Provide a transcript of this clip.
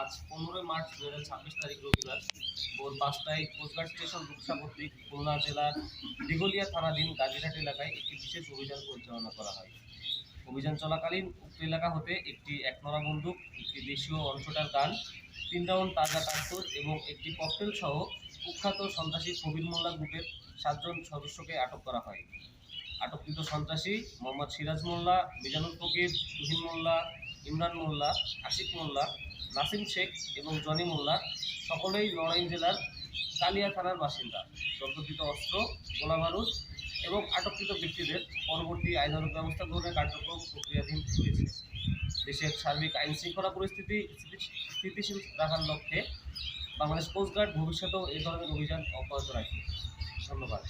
আজ 15 মার্চ 2026 তারিখ রবিবার ভোর 5টায় কোস্টগার্ড স্টেশন রূপসা কর্তৃক খুলনা জেলার দিঘলিয়া থানাধীন গাজীঘাট এলাকায় একটি বিশেষ অভিযান পরিচালনা করা হয়। অভিযান চলাকালীন উক্ত এলাকা হতে একটি একনড়া বন্দুক, একটি দেশীয় অনশটার গান, 3 রাউন্ড তাজা কার্তুজ এবং একটি ককটেল সহ কুখ্যাত সন্ত্রাসী কবির মোল্লা গ্রুপের 7 জন সদস্যকে আটক করা হয়। আটককৃত সন্ত্রাসী মোহাম্মদ সিরাজ মোল্লা, মিজানুল ফকির, তুহিন মোল্লা, ইমরান মোল্লা, আশিক মোল্লা, নাসিম শেখ এবং জনি মোল্লা সকলেই নড়াইল জেলার কালিয়া থানার বাসিন্দা। জব্দকৃত অস্ত্র, গোলাবারুদ এবং আটককৃত ব্যক্তিদের পরবর্তী আইনানুগ ব্যবস্থা গ্রহণের কার্যক্রম প্রক্রিয়াধীন রয়েছে। দেশের সার্বিক আইন শৃঙ্খলা পরিস্থিতি স্থিতিশীল রাখার লক্ষ্যে বাংলাদেশ কোস্টগার্ড ভবিষ্যতেও এই ধরনের অভিযান অব্যাহত রাখবে। ধন্যবাদ।